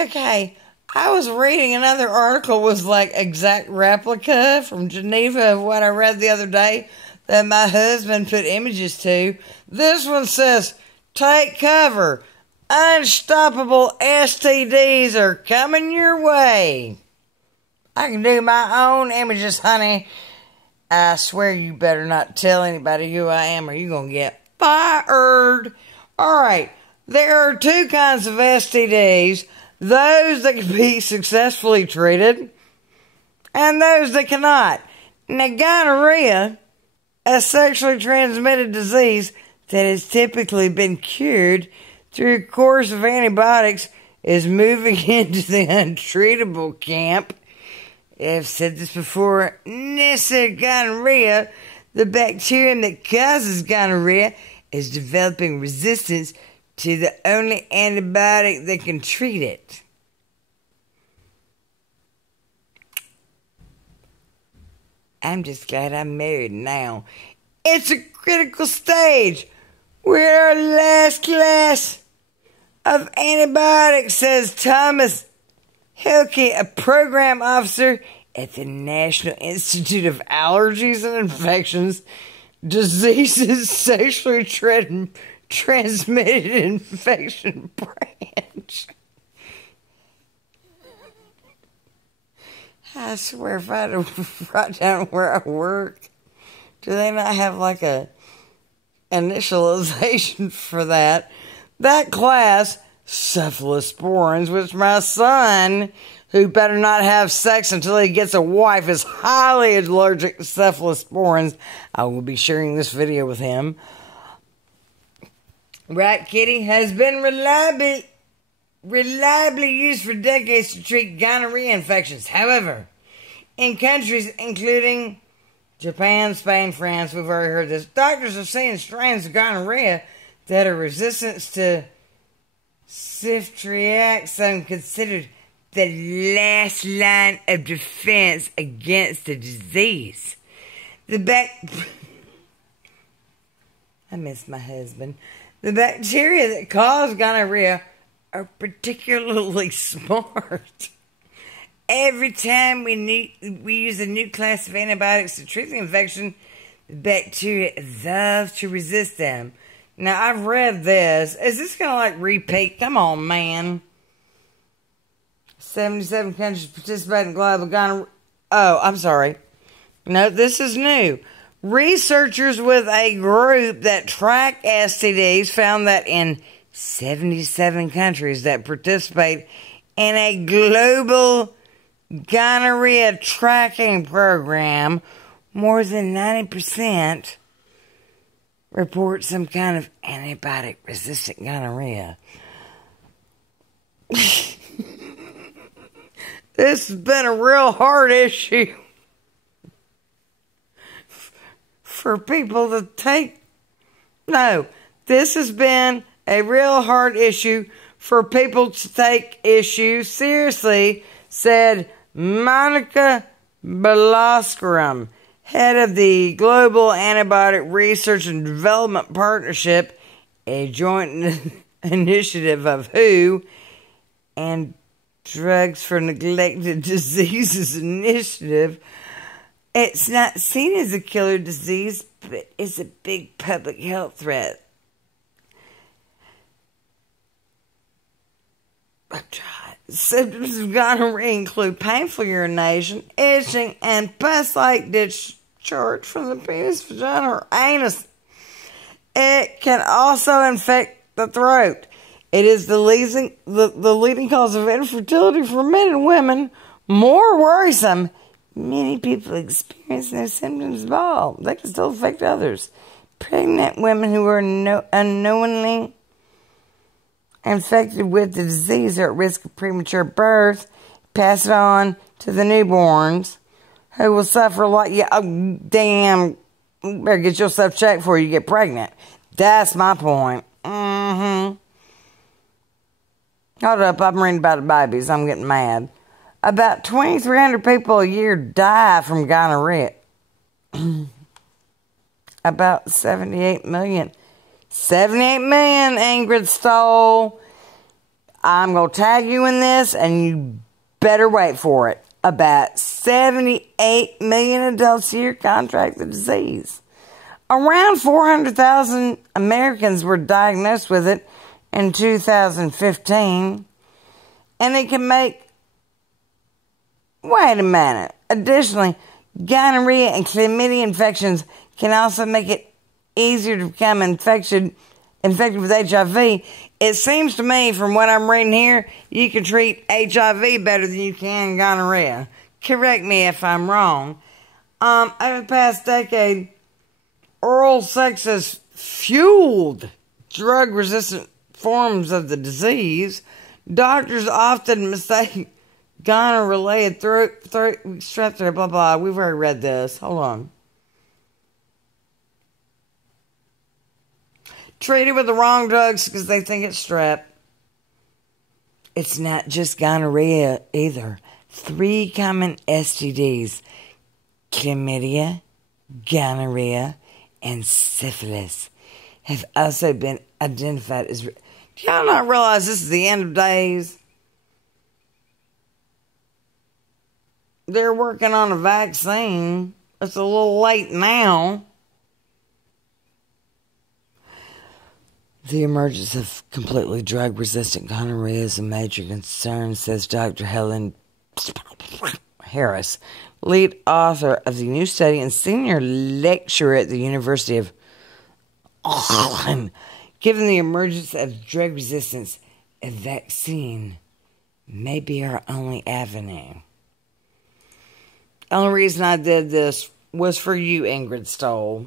Okay, I was reading another article was like exact replica from Geneva of what I read the other day that my husband put images to. This one says, take cover. Unstoppable STDs are coming your way. I can do my own images, honey. I swear you better not tell anybody who I am or you're going to get fired. Alright, there are two kinds of STDs. Those that can be successfully treated and those that cannot. Now, gonorrhea, a sexually transmitted disease that has typically been cured through a course of antibiotics, is moving into the untreatable camp. I've said this before. Neisseria gonorrhea, the bacterium that causes gonorrhea, is developing resistance to the only antibiotic that can treat it. I'm just glad I'm married now. It's a critical stage. We're our last class of antibiotics, says Thomas Hilke, a program officer at the National Institute of Allergies and Infectious Diseases Sexually Transmitted Infection Branch. I swear, if I had to write down where I work, do they not have like a initialization for that? That class, cephalosporins, which my son, who better not have sex until he gets a wife, is highly allergic to cephalosporins. I will be sharing this video with him. Right, Kitty? Has been reliably used for decades to treat gonorrhea infections. However, in countries including Japan, Spain, France, we've already heard this, doctors are seeing strains of gonorrhea that are resistant to ceftriaxone, considered the last line of defense against the disease. I miss my husband. The bacteria that cause gonorrhea are particularly smart. Every time we use a new class of antibiotics to treat the infection, the bacteria love to resist them. Now, I've read this. Is this going to like repeat? Come on, man. 77 countries participate in global gonorrhea. Oh, I'm sorry. No, this is new. Researchers with a group that track STDs found that in 77 countries that participate in a global gonorrhea tracking program, more than 90% report some kind of antibiotic-resistant gonorrhea. This has been a real hard issue for people to take. No, this has been a real hard issue for people to take issue seriously, said Monica Balaskaram, head of the Global Antibiotic Research and Development Partnership, a joint initiative of WHO and Drugs for Neglected Diseases Initiative. It's not seen as a killer disease, but it's a big public health threat. Symptoms of gonorrhea include painful urination, itching, and pus-like discharge from the penis, vagina, or anus. It can also infect the throat. It is the leading cause of infertility for men and women. More worrisome, many people experience no symptoms at all. They can still affect others. Pregnant women who are unknowingly infected with the disease are at risk of premature birth. Pass it on to the newborns, who will suffer a lot. Yeah, oh, damn. You better get yourself checked before you get pregnant. That's my point. Hold up, I'm reading about the babies. I'm getting mad. About 2,300 people a year die from gonorrhea. About 78 million. 78 million, Ingrid Stoll. I'm going to tag you in this, and you better wait for it. About 78 million adults a year contract the disease. Around 400,000 Americans were diagnosed with it in 2015. And it can make... Wait a minute. Additionally, gonorrhea and chlamydia infections can also make it easier to become infected with HIV. It seems to me, from what I'm reading here, you can treat HIV better than you can gonorrhea. Correct me if I'm wrong. Over the past decade, oral sex has fueled drug-resistant forms of the disease. Doctors often mistake gonorrhea-related throat strep throat, blah, blah. We've already read this. Hold on. Treated with the wrong drugs because they think it's strep. It's not just gonorrhea either. 3 common STDs: chlamydia, gonorrhea, and syphilis have also been identified as... Do y'all not realize this is the end of days? They're working on a vaccine. It's a little late now. The emergence of completely drug-resistant gonorrhea is a major concern, says Dr. Helen Harris, lead author of the new study and senior lecturer at the University of Auckland. Given the emergence of drug resistance, a vaccine may be our only avenue. The only reason I did this was for you, Ingrid Stoll.